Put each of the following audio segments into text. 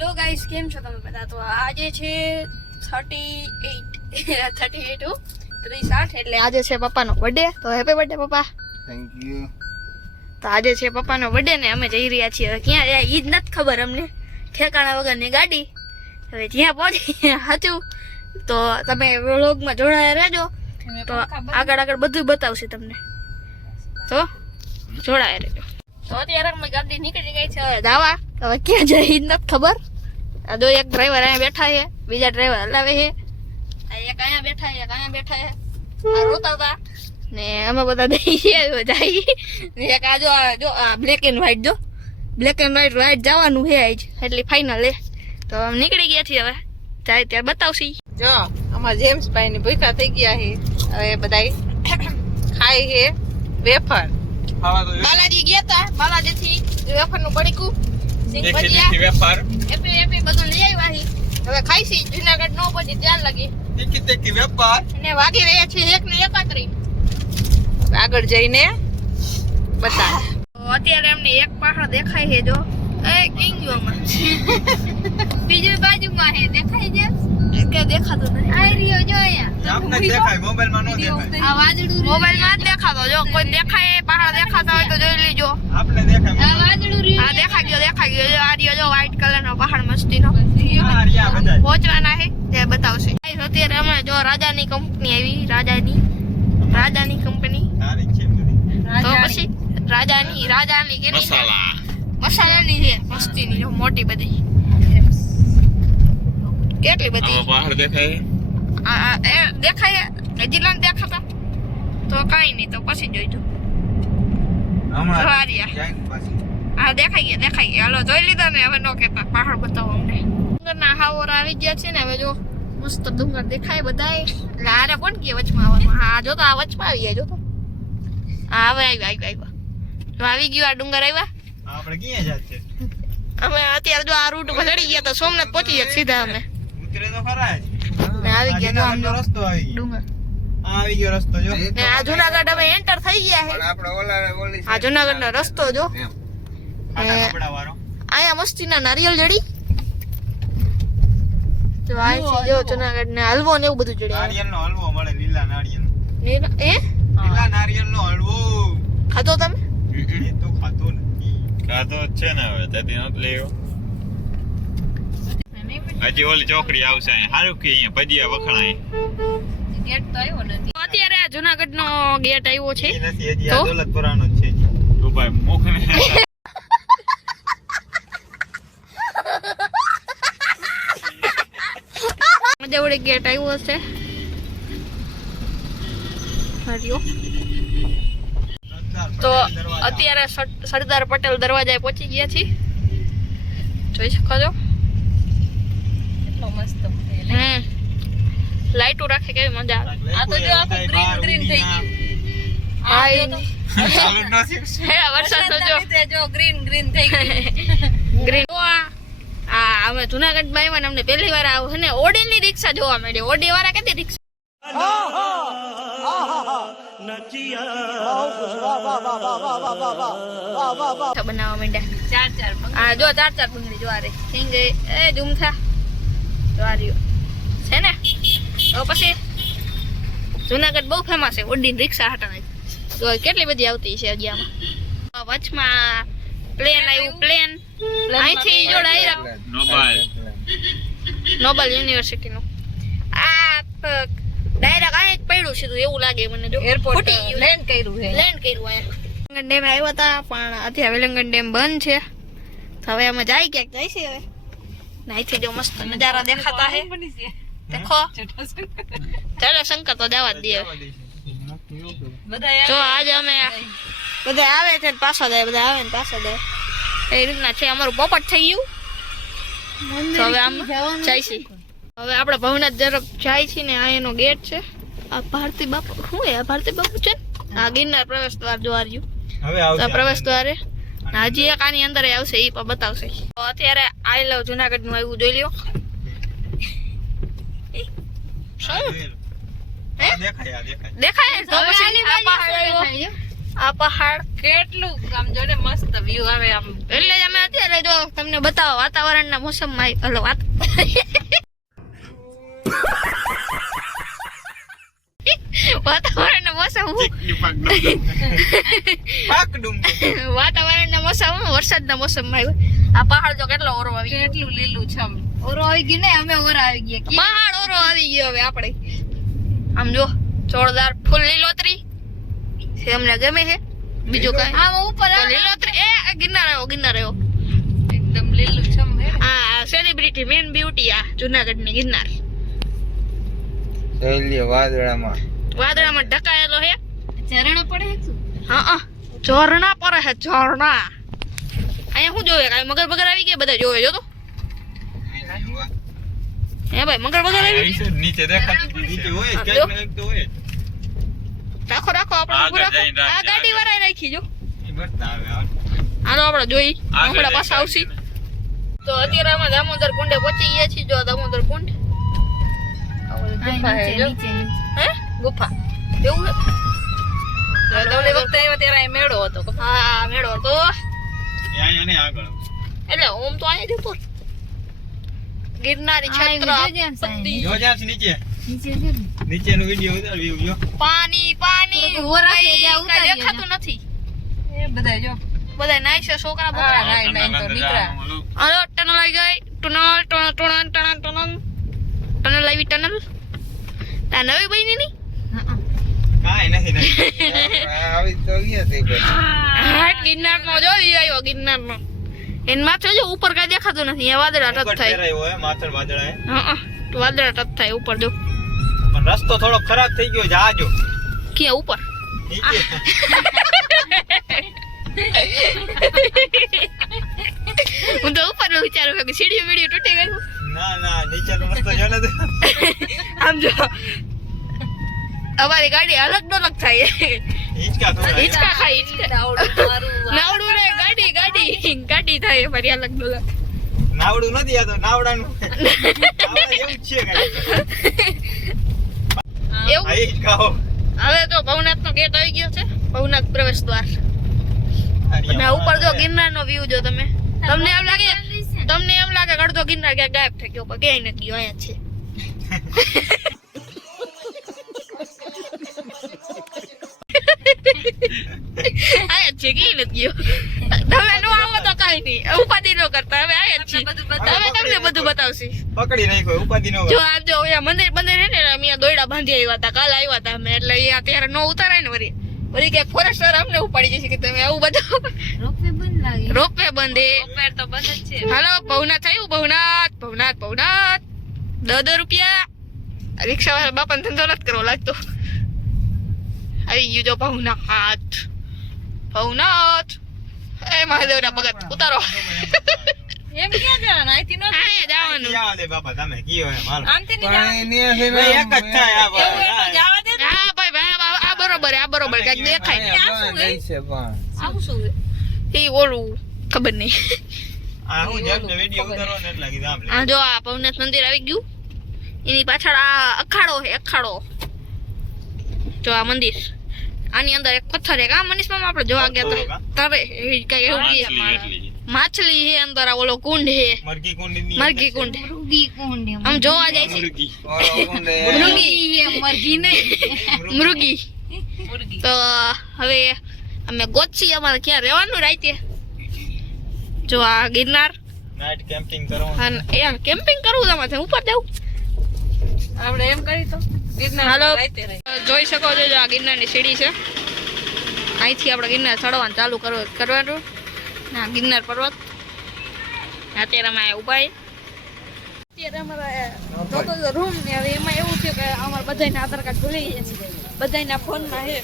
Hello guys કેમ છો તમે બધા? તો આજે છે થર્ટી એઇટ થર્ટી એઇટ ત્રીસ આઠ એટલે આજે છે પપ્પાનો બર્થડે તો હેપી બર્થડે પપ્પા. થેન્ક યુ તો આજે છે પપ્પાનો બર્થડે ને અમે જઈ રહ્યા છીએ. હવે ક્યાં જાય એ જ નથી ખબર અમને. ઠેકાણા વગરની ગાડી. હવે જ્યાં પહોંચી સાચું તો તમે વ્લોગમાં જોડાયા રહેજો. તો આગળ આગળ બધું બતાવશે તમને. તો જોડાયા રહેજો. તો અત્યારે અમે ગાડી નીકળી ગઈ છે હવે દાવા હવે ક્યાં જાય ઈ જ નથી ખબર. આ દો એક ડ્રાઈવર અહીંયા બેઠા છે બીજા ડ્રાઈવર હલાવે છે. આ એક અહીંયા બેઠા છે એક અહીંયા બેઠા છે. આ રોતા હતા ને અમે બધા દઈ છીએ જાય. ને એક આ જો જો આ બ્લેક એન્ડ વ્હાઈટ જો. બ્લેક એન્ડ વ્હાઈટ જવાનું છે આજ. એટલે ફાઇનલ એ તો અમે નીકળી ગયા છીએ હવે. જાય ત્યાં બતાવશી. જો અમાર જેમ્સ ભાઈ ની ભૂખા થઈ ગયા છે. હવે બધાય ખાય છે વેફર. બાલાજી ગયા હતા બાલાજી થી વેફરનું પડીકું સિંગ એક ભજીયા. વેપાર. એપી એપી બધું લઈ આવ્યા છે હવે ખાઈશી. જુનાગઢ નો પછી ત્યાં લગી. ટીકી ટીકી વેપાર. અને વાગી રહ્યા છે એક ને એકત્રી. આગળ જઈને બતા અત્યારે એમને એક પહાડ દેખાય છે જો. એ કિંગમાં બીજી બાજુમાં હે દેખાય છે? કે દેખાતો નથી. આ રહ્યો જો અહીંયા. આપને દેખાય મોબાઈલમાં નો દેખાય. આ વાજડું મોબાઈલમાં જ દેખાતો. જો કોઈ દેખાય પહાડ દેખાતા હોય તો જોઈ લેજો. આપને દેખાય આ વાજડું રહ્યું. આ દેખાઈ ગયો દેખાય ગયો. જો આ રહ્યો જો વ્હાઈટ કલર નો પહાડ મસ્તી નો પહોંચવાના છે તે બતાવશે. અત્યારે અમે જો રાજાની કંપની આવી રાજાની રાજાની કંપની. તો પછી રાજાની રાજાની છે? મસાલાની છે મસ્તીની જો મોટી બધી. કેટલી બધી? પહાડ દેખાય? આ આ એ દેખાય? હજી નથી દેખાતા? તો કાંઈ નહીં તો પછી જોઈજો હા દેખાઈ ગયા દેખાઈ ગયા હાલો જોઈ લીધા ને હવે નો કેતા પહાડ બતાવો અમને. ડુંગરના હાવર આવી ગયા છે ને હવે જો મસ્ત ડુંગર દેખાય બધાય. એટલે આરે કોણ કે વચમાં આવવાનું? હા જો તો આ વચમાં આવી ગયા જો તો. હા હવે આવ્યા આવ્યા આવ્યા. જો આવી ગયું આ ડુંગર આવ્યા. આપણે ક્યાં જાત છે? અમે અત્યારે જો આ રૂટ પર ચડી ગયા તો સોમનાથ પહોંચી ગયા સીધા અમે. ઉતરે તો ખરા જ. ને આવી ગયા આમ રસ્તો આવી ગયો. ડુંગર. આવી ગયો રસ્તો જો. ને આ જુનાગઢ અમે એન્ટર થઈ ગયા છે. આપણે ઓલા ઓલી આ જુનાગઢ નો રસ્તો જો. ખાટા કપડા વાળો નારિયેલ જડી. તો આ છે જો જુનાગઢ ને હલવો ને એવું બધું જડ્યા નારિયેલ નો હલવો મળે લીલા નારિયેલ. નીર- એ લીલા નારિયેલ નો હલવો. ખાધો તમે? એ તો ખાતો નથી. ખાધો જ છે ને હવે તેથી નથી લેવો હજી ઓલી ચોકડી આવશે સારું કે અહીંયા ભજીયા વખણાય. ગેટ તો આવ્યો નથી. અત્યારે આ જુનાગઢ નો ગેટ આવ્યો છે. નથી હજી આ દોલતપુરાનો જ છે. તો ભાઈ મુખ ને ગેટ આવ્યો છે હરિયો. તો પટેલ દરવાજા. અત્યારે સરદાર પટેલ દરવાજાએ પહોંચી ગયા છીએ. જોઈ શકો છો. મસ્ત હમ. લાઈટો રાખે કેવી મજા આવે. આ તો જો આખું ગ્રીન ગ્રીન થઈ ગયું. બનાવવા માંડ્યા. ચાર ચાર જો ચાર ચાર ડુંગળી જો આ રે. હિંગ આ રહ્યો. છે ને? તો પછી જુનાગઢ બહુ ફેમસ છે. ઉડીન રિક્ષા હટાવી તો કેટલી બધી આવતી છે અગિયારમાં વચમાં પ્લેન આવ્યું પ્લેન. અહીંથી જો ડાયરેક્ટ નોબલ યુનિવર્સિટીનું. આ ડાયરેક્ટ આ એક પડ્યું સીધું એવું લાગે મને જો. એરપોર્ટ લેન્ડ કર્યું છે. લેન્ડ કર્યું અહીંયા વેલંગન ડેમ આવ્યા હતા પણ અત્યારે વેલંગન ડેમ બંધ છે. તો હવે અમે જાય ક્યાંક જાય છે હવે. અહીંથી જો મસ્ત નજારા દેખાતા હે દેખો ચાલો શંકર તો જવા દે જો આજે અમે બધા આવે છે પાછા જાય બધા આવે ને પાછા જાય એ રીતના છે અમારું પોપટ થઈ ગયું તો હવે આમ જાય છે હવે આપણે ભવનાથ તરફ જાય છે ને આ એનો ગેટ છે આ ભારતી બાપુ શું એ ભારતી બાપુ છે આ ગિરનાર પ્રવેશ દ્વાર જોવા રહ્યું હવે પ્રવેશ દ્વારે હજી એક આની અંદર આવશે એ પણ બતાવશે. તો અત્યારે આઈ લવ જુનાગઢનું આવ્યું જોઈ લ્યો. આ દેખાય આ દેખાય. દેખાય? ને? તો પછી આ પહાડ આવ્યો આ પહાડ કેટલું આમ જો ને મસ્ત વ્યૂ આવે આમ. એટલે અમે અત્યારે જો તમને બતાવો વાતાવરણના મોસમમાં હલો વાત. વાતાવરણના મોસમ. વાતાવરણના મોસમ વરસાદના મોસમમાં આવ્યો આ પહાડ જો કેટલો ઓરો આવી ગયો. એટલું લીલું છમ ઓરો આવી ગયો ને અમે ઓરો આવી ગયા. પહાડ ઓરો આવી ગયો હવે આપણે. આમ જો જોરદાર ફૂલ લીલોતરી. છે અમને ગમે છે. બીજું કઈ? આમ ઉપર લીલોતરી. એ આ ગિરનાર આવ્યો ગિરનાર આવ્યો એકદમ લીલું છમ હે આ સેલિબ્રિટી મેન બ્યુટી આ જુનાગઢની ગિરનાર. શૈલી વાદળામાં. વાદળામાં ઢકાયેલો છે ઝરણા પડે હે હા હા. ઝરણા પર હે ઝરણા. અહીંયા શું જોવે? કાંઈ મગર બગર આવી ગયા બધા જોવે જો તો હે ભાઈ મગર બગર આવી નીચે દેખાતું નીચે હોય હા. ક્યાંક તો હોય રાખો રાખો આપણે રાખો. આ ગાડી આગળ. રાખી જો. એ ભરતા આવે આ. હાલો આપણે જોઈ. હમણાં પાછા આવશી. તો અત્યારે અમે દામોદર કુંડે પહોંચી ગયા છીએ જો દામોદર કુંડ. હે હે? ગુફા. એવું છે? તમને વખતે આવ્યા ત્યારે મેળો હતો. હા મેળો તો એ અહીંયા ને આગળ. એટલે ઓમ તો અહીંયા જતો ગિરનારી છત્ર. નીચે. વીડિયો જો. પાણી પાણી. કઈ દેખાતું નથી. એ બધા જો. બધા નાઈ છે છોકરા બોકરા નાઈ, નાઈ તો નીકળ્યા. જવાનું ટનલ આવી ગઈ tunnel tunnel tunnel tunnel tunnel. Tunnel આવી ટનલ. તા નવી બની ની? કાંઈ નથી નથી આવી તો ગયા તે હાટ ગિરનાર નો જો ઈ આવ્યો ગિરનાર નો એન માથે જો ઉપર કઈ દેખાતું નથી એ વાદળા ટચ થાય. ફેરાયો હે માથળ વાદળા હે હા વાદળા ટચ થાય ઉપર જો. પણ રસ્તો થોડો ખરાબ થઈ ગયો જાજો ક્યાં ઉપર? નીચે. હું તો ઉપરનું વિચારું છું કે સીડીઓ વીડીઓ તૂટી ગયું ના ના નીચેનો રસ્તો જો ને તો. આમ જો અમારી ગાડી અલગ નો અલગ થાય. હિંચકા ખાય હિંચકા. નાવડું મારું રે ગાડી ગાડી. ગાડી થાય અમારી અલગ નો અલગ નાવડું નથી આ તો નાવડાનું. એવું છે એવું. હવે તો ભવનાથ નો ગેટ આવી ગયો છે ભવનાથ પ્રવેશ દ્વાર. અને ઉપર જો ગિરનાર નો વ્યૂ જો તમે. તમને એમ લાગે તમને એમ લાગે અડધો ગિરનાર ક્યાંક ગાયબ થઈ ગયો પણ ક્યાંય નથી ગયો અહીંયા છે આયા છે કે નથી ગયો તમે નો આવો તો કઈ નહીં ઉપાધિ નો કરતા હવે આયા જ છે હવે તમને બધું બતાવશે પકડી નાખ્યો ઉપાધિ નો જો આ જો અહીંયા મંદિર મંદિર ને અમે અહીંયા દોયડા બાંધી આવ્યા હતા કાલ આવ્યા હતા અમે એટલે અહીંયા ત્યારે નો ઉતારાય ને વળી વળી કે ફોરેસ્ટર અમને ઉપાડી જશે કે તમે આવું બધું રોપવે બંધ હે પેર તો બંધ જ છે હાલો ભવનાથ આવ્યું ભવનાથ ભવનાથ ભવનાથ દસ દસ રૂપિયા રિક્ષા વાળા બાપાને ધંધો નથી કરવો લાગતો આવી ગયું જો ભવનાથ ભવનાથ એ મહાદેવના ભગત ઉતારો એમ ક્યાં જવાનું? અહીંથી નો હા જવાનું. જવા દે બાપા તમે કયો એમ હાલો. આમથી નહીં જવાનું. ભાઈ એક જ થાય આ એવું હોય તો ભાઈ. જવા દે હા ભાઈ ભાઈ આ- આ બરોબર આ બરોબર ક્યાંક દેખાય આવું શું એ ઓલું ખબર નહીં. આ હું જેમ ને વીડિયો ઉતારવાનો ને એટલે કીધું આમ આ જો આ ભવનાથ મંદિર આવી ગયું. એની પાછળ આ અખાડો છે અખાડો. જો આ મંદિર. આની અંદર એક પથ્થર એક. આ મનીષ મામા આપણે જોવા ગયા હતા. તારે એવી કઈ એવું માછલી હે અંદર આ ઓલો કુંડ હે. મરઘી કુંડ મરઘી કુંડ. આમ જોવા જાય છે. મુરગી. મૃગી. મૃગી તો હવે અમે ગોચી અમારે ક્યાં રહેવાનું રાતે? જો આ ગિરનાર. નાઇટ કેમ્પિંગ કરવાનું. અને કેમ્પિંગ કરવું તમારે ઉપર જવું આપણે એમ કરી તો. હાલો. જોઈ શકો છો જો આ ગિરનારની સીડી છે. અહીંથી આપણે ગિરનાર ચડવાનું ચાલુ કરવું કરવાનું. ના ગિરનાર પર્વત. અત્યારે અમે અહીંયા ઊભા છીએ. અત્યારે અમારા રૂમ ને હવે એમાં એવું છે કે અમારા બધાના આધાર કાર્ડ ભૂલી ગયા છે. બધાના ફોનમાં છે.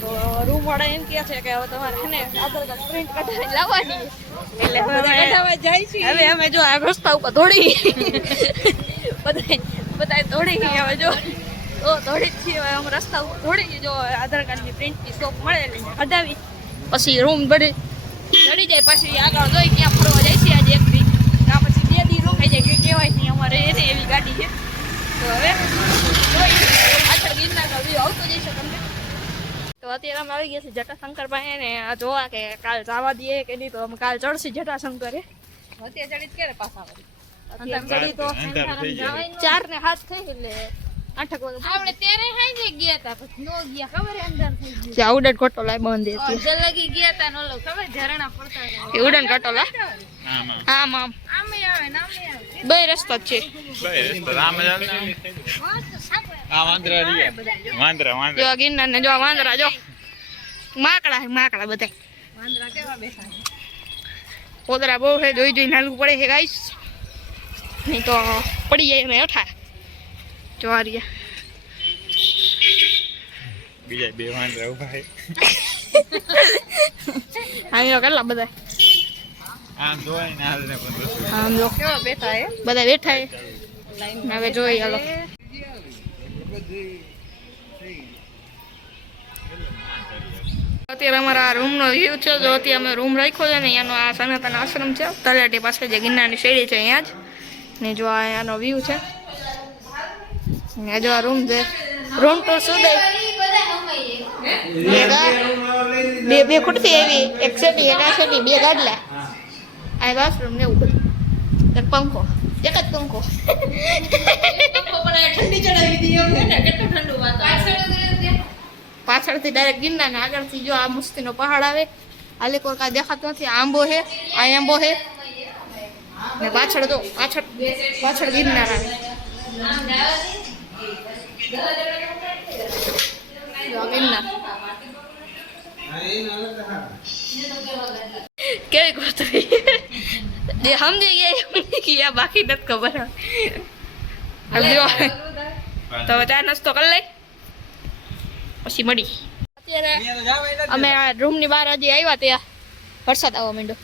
તો રૂમ વાળા એમ કહે છે કે હવે તમારે છે ને આધાર કાર્ડ પ્રિન્ટ કઢાવી લાવવાની. એટલે કઢાવવા જાય છે. હવે અમે જો આ રસ્તા ઉપર દોડી. બધા બધા દોડી ગયા હવે જો. ઓ દોડી થી આમ રસ્તા ઉપર દોડી જો આધાર કાર્ડની પ્રિન્ટની શોપ મળે એટલે અહીંયા પછી રૂમ બધી ચડી જાય પછી આગળ જોઈ ક્યાં ફરવા જાય છે આજે એક દી. કાં પછી બે દી રોકાઈ જાય કે કહેવાય નહીં અમારે એને એવી ગાડી છે. તો હવે જોઈ આગળ ગિરનારનો વ્યૂ આવતો જઈશ તમને. તો અત્યારે અમે આવી ગયા છે જટાશંકર પાસે ને આ જોવા કે કાલ જવા દઈએ કે નહીં તો અમે કાલ ચડશે જટાશંકરે. અત્યારે ચડી ક્યારે પાછા વળી? તો ચાર ને હાથ થઈ એટલે આઠક ત્યારે હાઈ ગયા તા પછી નો ગયા ખબર હે? અંદર થઈ ગયું. જ્યાં ઉડન ખટોલા બંધ હતી જલગી ગયા તા નો લો ખબર? ઝરણા પડતા એ ઉડન કટોલા આમ આમ. આમ આમ. આવે ને આવે. બે રસ્તા જ છે. ભાઈ રસ્તો રામ. આ વાંદરા જો. વાંદરા આ ગિરનાર ને જો વાંદરા જો. માકડા હે માકડા બધા. વાંદરા કેવા બેઠા છે? બહુ છે જોઈ જોઈ નાલું પડે હે ગાઈસ. નહીં તો પડી જાય અમે અઠા આ બીજા બે વાંદરા ઊભા અહીંયા કેટલા બધા? આમ જોવાય ને હાલ ને પણ આમ જો. કેવા બેઠા હે? બધા બેઠા હે. હવે જોઈ હાલો. અત્યારે અમારા આ રૂમનો વ્યૂ છે. જો અત્યારે અમે રૂમ રાખ્યો છે ને એનો આ સનાતન આશ્રમ છે. તલાટી પાસે જે ગિરનારની શેરી છે અહીંયા જ. ને જો આ એનો વ્યૂ છે. ને જો આ રૂમ છે. રૂમ તો શું દે બે બે ખુરશી આવી એક સેટી એક આ સેટી બે ગાડલા. આ બાથરૂમ ને એવું બધું. એક પંખો. એક જ પંખો. ઠંડી ચડાવી દી એમ હે ને કેટલું ઠંડુ વાતાવરણ પાછળથી ડાયરેક્ટ ગિરનાર ને આગળથી જો આ મસ્તીનો પહાડ આવે હાલે કોઈ કાંઈ દેખાતું નથી. આ આંબો છે, આ આંબો છે. ને પાછળ તો પાછળ પાછળ ગિરનાર આવે. જો આ ગિરનાર કેવી કોતરી જે સમજી ગયા સમજી ગયા, બાકી નથી ખબર. તો ચા નાસ્તો કરી લઈ. પછી મળી. અત્યારે. અમે આ રૂમની બહાર હજી આવ્યા ત્યાં. વરસાદ આવવા માંડ્યો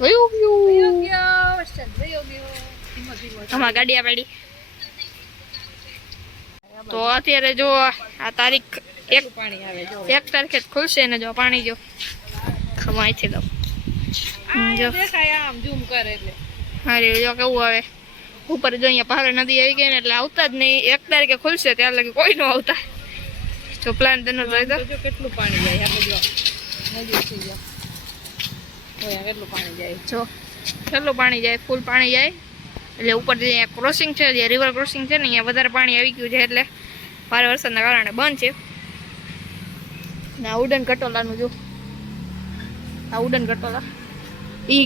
ગયો વરસાદ વયો ગયો ધીમો ગાડિયા પાડી. તો અત્યારે જો આ તારીખ એક પાણી આવે જો એક તારીખે ખુલશે ને જો પાણી જો. છે તો જો. દેખાય આમ ઝૂમ કરે એટલે. હારે જો કેવું આવે. ઉપર જો અહીંયા પહાડ નદી આવી ગઈ ને એટલે આવતા જ નહીં. એક તારીખે ખુલશે ત્યાં લગી કોઈ ન આવતા. જો પ્લાન તેનો જો કેટલું પાણી જાય. આપણે જો નજીક થઈ ગયો કેટલું પાણી જાય? જો કેટલું પાણી જાય? ફૂલ પાણી જાય? એટલે ઉપર જે ક્રોસિંગ છે, જે રિવર ક્રોસિંગ છે ને, અહીંયા વધારે પાણી આવી ગયું છે એટલે ભારે વરસાદના કારણે બંધ છે. ને ઉડન કટોલાનું જો, આ ઉડન કટોલા એ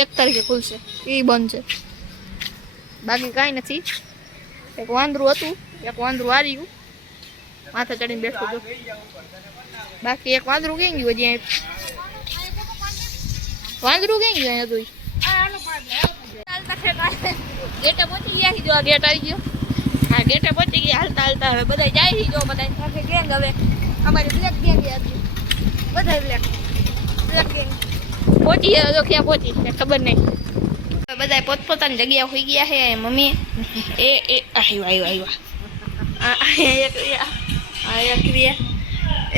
એક તારીખે ખુલશે એ બંધ છે. બાકી કાંઈ નથી. એક વાંદરું હતું, એક વાંદરું હારી ગયું માથે ચડીને બેઠું હતું. બાકી એક વાંદરું ક્યાં ગયું હજી? વાંદરું ક્યાં ગયું અહીંયા હતું ગેટે પહોંચી ગયા છીએ જો આ ગેટ આવી ગયો. હા ગેટે પહોંચી ગયા હાલતા હાલતા હવે બધા જાય છે જો બધા સાથે ગેંગ હવે. અમારી બ્લેક ગેંગ હતી. બધા બ્લેક બ્લેક ગેંગ પહોંચી ગયા તો ક્યાં પહોંચી છે ખબર નહીં. હવે બધા પોતપોતાની જગ્યા હોઈ ગયા છે મમ્મી. એ એ આવ્યો આવ્યો આવ્યો આ અહીંયા એક રહ્યા. આ એક રહ્યા.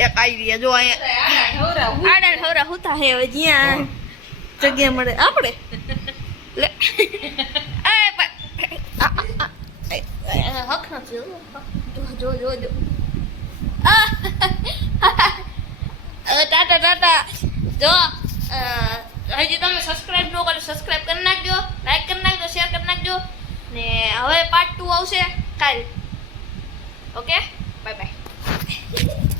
એક આવી રહ્યા. જો અહીંયા. આડા ખવરા હોતા હે હવે જ્યાં જગ્યા મળે. આપણે? લે હક નથી. જો જો જો ટાટા ટાટા જો હજી તમે સબસ્ક્રાઇબ ન કરો સબસ્ક્રાઇબ કરી નાખજો લાઈક કરી નાખજો શેર કરી નાખજો ને હવે પાર્ટ ટુ આવશે કાલ ઓકે બાય બાય